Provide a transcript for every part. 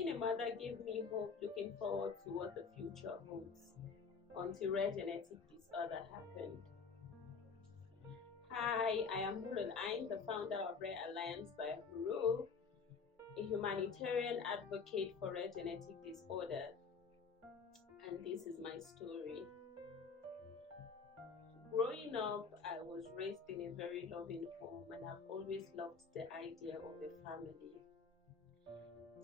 being a mother gave me hope, looking forward to what the future holds until rare genetic disorder happened. Hi, I am Hurun. I'm the founder of Rare Alliance by Huru, a humanitarian advocate for rare genetic disorder. And this is my story. Growing up, I was raised in a very loving home, and I've always loved the idea of a family.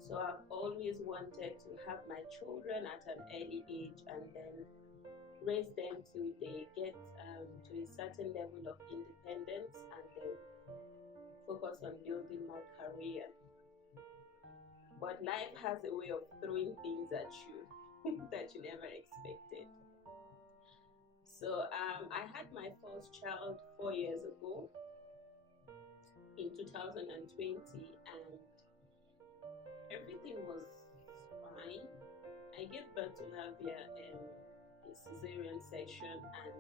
So I've always wanted to have my children at an early age and then raise them till they get to a certain level of independence and then focus on building my career. But life has a way of throwing things at you that you never expected. So I had my first child 4 years ago in 2020, and everything was fine. I gave birth to her via a cesarean section, and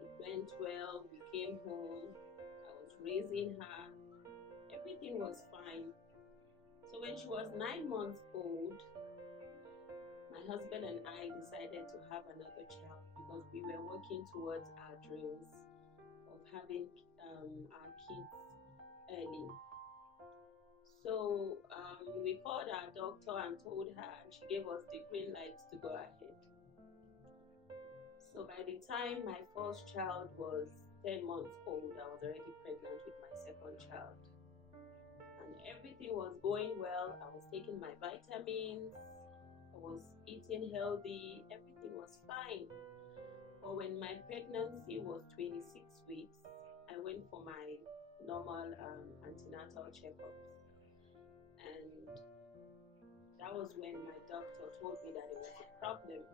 it went well. We came home. I was raising her. Everything was fine. So when she was 9 months old, my husband and I decided to have another child because we were working towards our dreams of having our kids early. So we called our doctor and told her, and she gave us the green light to go ahead. So by the time my first child was 10 months old, I was already pregnant with my second child. And everything was going well. I was taking my vitamins, I was eating healthy, everything was fine. But when my pregnancy was 26 weeks, I went for my normal antenatal checkups. And that was when my doctor told me that there was a problem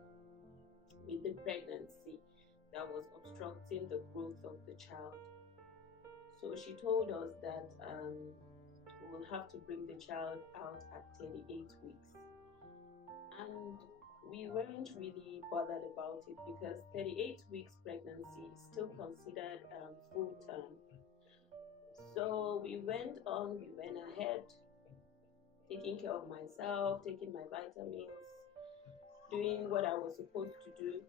with the pregnancy that was obstructing the growth of the child. So she told us that we will have to bring the child out at 38 weeks. And we weren't really bothered about it because 38 weeks pregnancy is still considered full term. So we went ahead, taking care of myself, taking my vitamins, doing what I was supposed to do,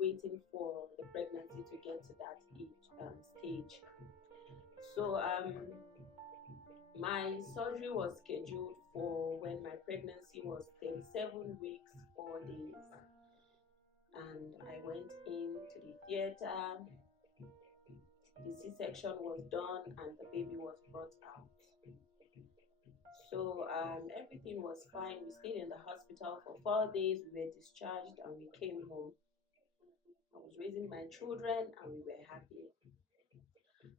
waiting for the pregnancy to get to that stage. So my surgery was scheduled for when my pregnancy was 37 weeks, 4 days. And I went into the theater, the C-section was done, and the baby was brought out. So everything was fine. We stayed in the hospital for 4 days. We were discharged and we came home. I was raising my children and we were happy.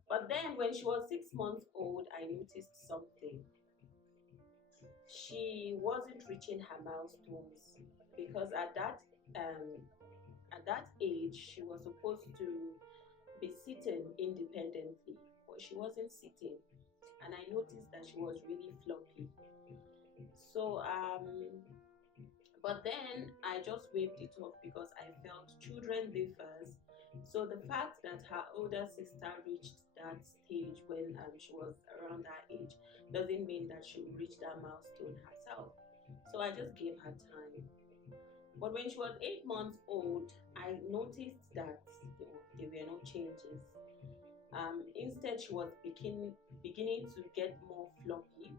But then when she was 6 months old, I noticed something. She wasn't reaching her milestones because at that age she was supposed to be sitting independently, but she wasn't sitting, and I noticed that she was really floppy. So but then I just waved it off because I felt children differs. So the fact that her older sister reached that stage when she was around that age doesn't mean that she will reach that milestone herself. So I just gave her time. But when she was 8 months old, I noticed that there were no changes. Instead, she was beginning to get more floppy.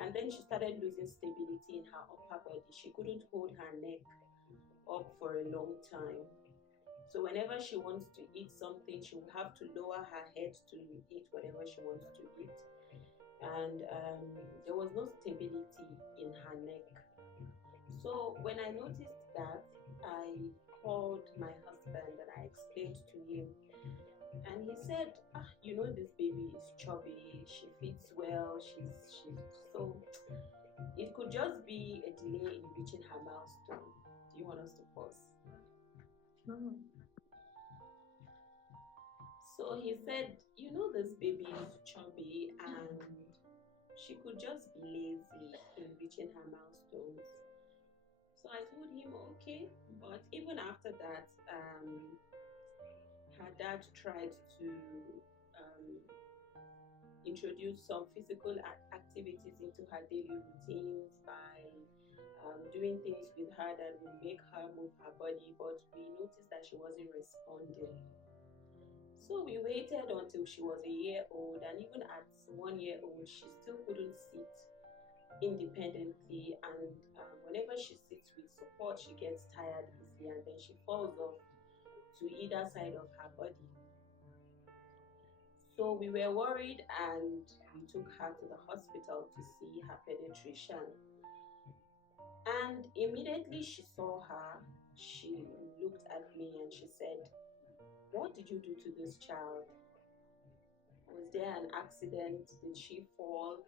And then she started losing stability in her upper body. She couldn't hold her neck up for a long time. So whenever she wants to eat something, she will have to lower her head to eat whatever she wants to eat. And there was no stability in her neck. So when I noticed that, I called my husband and I explained to him. And he said, this baby is chubby, she fits well, she's so it could just be a delay in reaching her milestone. Do you want us to pause? No. So he said, this baby is chubby and she could just be lazy in reaching her milestones. So I told him, okay, but even after that, her dad tried to introduce some physical activities into her daily routines by doing things with her that will make her move her body, but we noticed that she wasn't responding. So we waited until she was a year old, and even at 1 year old, she still couldn't sit independently. And whenever she sits with support, she gets tired easily and then she falls off to either side of her body. So we were worried and we took her to the hospital to see her pediatrician. And immediately she saw her, she looked at me and she said, "What did you do to this child? Was there an accident? Did she fall?"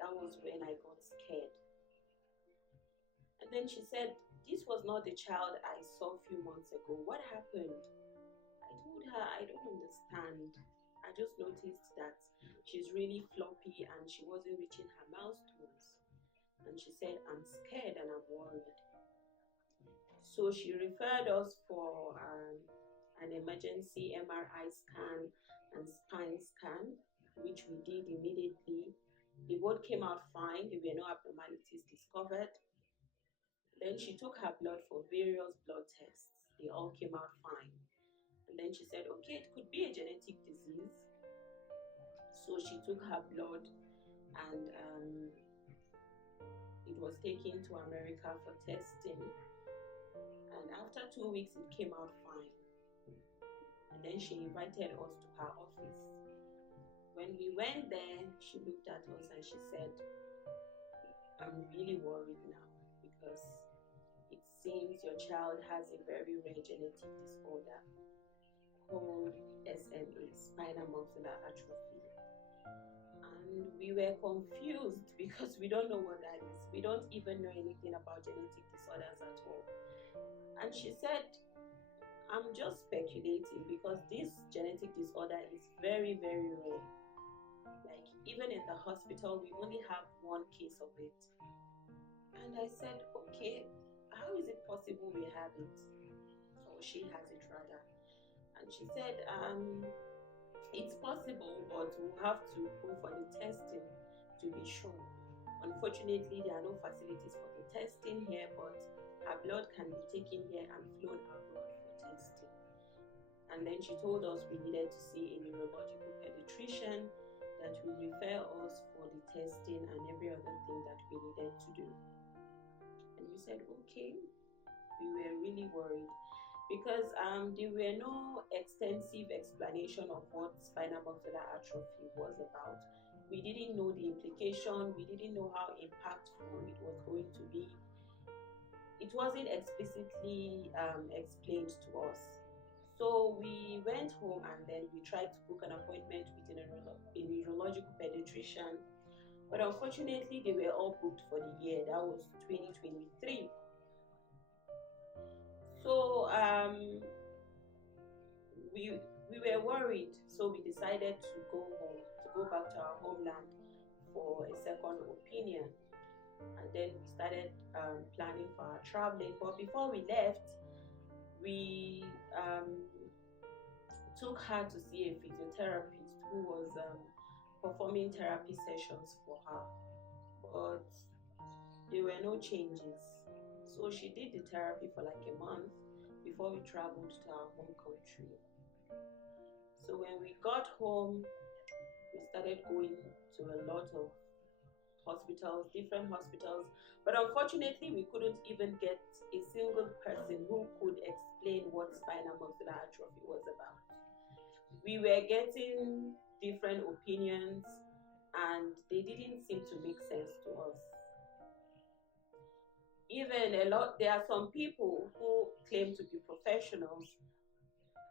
That was when I got scared. And then she said, "This was not the child I saw a few months ago. What happened?" I told her, "I don't understand. I just noticed that she's really floppy and she wasn't reaching her milestones." And she said, "I'm scared and I'm worried." So she referred us for an emergency MRI scan and spine scan, which we did immediately. They both came out fine. There were no abnormalities discovered. Then she took her blood for various blood tests. They all came out fine. And then she said, okay, it could be a genetic disease. So she took her blood and it was taken to America for testing. And after 2 weeks, it came out fine. And then she invited us to her office. When we went there, she looked at us and she said, "I'm really worried now because it seems your child has a very rare genetic disorder called SMA, spinal muscular atrophy." And we were confused because we don't know what that is. We don't even know anything about genetic disorders at all. And she said, "I'm just speculating because this genetic disorder is very, very rare. Like, even in the hospital, we only have one case of it." And I said, "Okay, how is it possible we have it? Or she has it rather." And she said, "It's possible, but we'll have to go for the testing to be sure. Unfortunately, there are no facilities for the testing here, but her blood can be taken here and flown abroad for testing." And then she told us we needed to see a neurological pediatrician that will refer us for the testing and every other thing that we needed to do. And we said, okay. We were really worried because there were no extensive explanation of what spinal muscular atrophy was about. We didn't know the implication. We didn't know how impactful it was going to be. It wasn't explicitly explained to us. So we went home and then we tried to book an appointment with a neurological pediatrician. But unfortunately, they were all booked for the year. That was 2023. So we were worried. So we decided to go home, to go back to our homeland for a second opinion. And then we started planning for our traveling. But before we left, we took her to see a physiotherapist who was performing therapy sessions for her. But there were no changes. So she did the therapy for like a month before we traveled to our home country. So when we got home, we started going to a lot of hospitals, different hospitals. But unfortunately, we couldn't even get a single person who could explain what spinal muscular atrophy was about. We were getting different opinions and they didn't seem to make sense to us. Even there are some people who claim to be professionals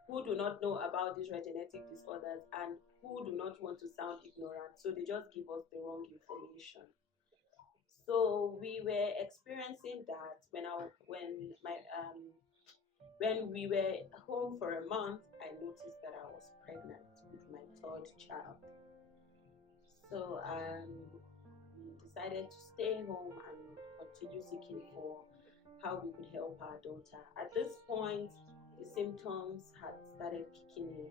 who do not know about these rare genetic disorders and who do not want to sound ignorant, so they just give us the wrong information. So we were experiencing that when we were home for a month, I noticed that I was pregnant with my third child. So we decided to stay home and continue seeking for how we could help our daughter. At this point, the symptoms had started kicking in.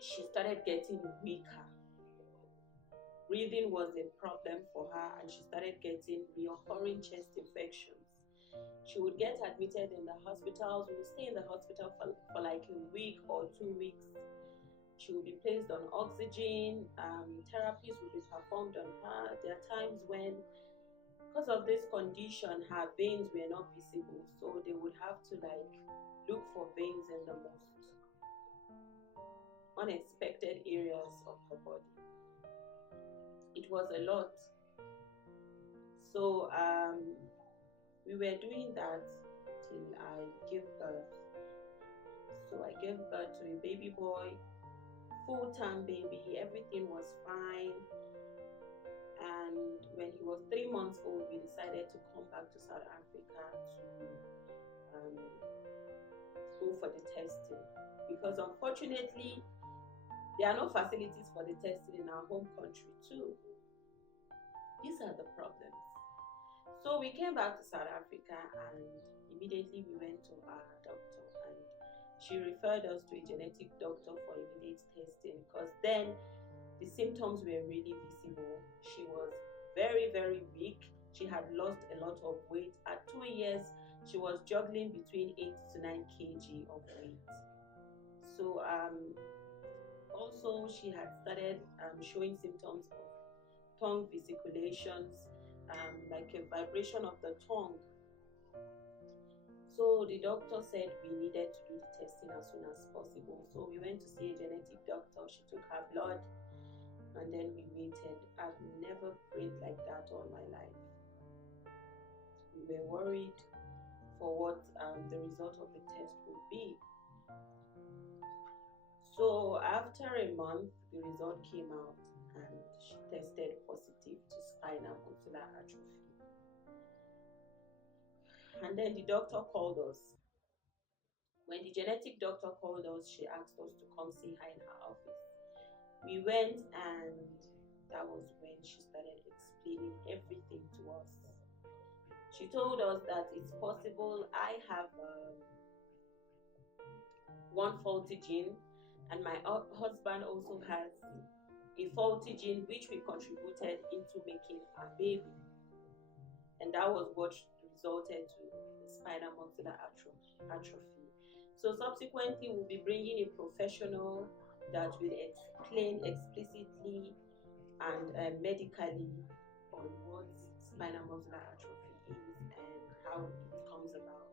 she started getting weaker. Breathing was a problem for her, and she started getting recurring chest infections. She would get admitted in the hospitals. We would stay in the hospital for like a week or 2 weeks. She would be placed on oxygen. Therapies would be performed on her. There are times when, because of this condition, her veins were not visible, so they would have to like look for veins in the most unexpected areas of her body. It was a lot. So we were doing that till I gave birth. So I gave birth to a baby boy, full-term baby. Everything was fine. And when he was 3 months old, we decided to come back to South Africa to go for the testing, because unfortunately there are no facilities for the testing in our home country too. These are the problems. So we came back to South Africa, and immediately we went to our doctor, and she referred us to a genetic doctor for immediate testing, because then the symptoms were really visible. She was very, very weak. She had lost a lot of weight. At 2 years, she was juggling between 8 to 9 kg of weight. So also she had started showing symptoms of tongue vesiculations, like a vibration of the tongue. So the doctor said we needed to do the testing as soon as possible. So we went to see a genetic doctor. She took her blood, and then we waited. I've never prayed like that all my life. We were worried for what the result of the test would be. So after a month, the result came out, and she tested positive to spinal muscular atrophy. And then the doctor called us. When the genetic doctor called us, she asked us to come see her in her office. We went, and that was when she started explaining everything to us. She told us that it's possible I have one faulty gene, and my husband also has a faulty gene which we contributed into making our baby. And that was what resulted to the spinal muscular atrophy. So subsequently, we'll be bringing a professional that will explain explicitly and medically on what spinal muscular atrophy is and how it comes about.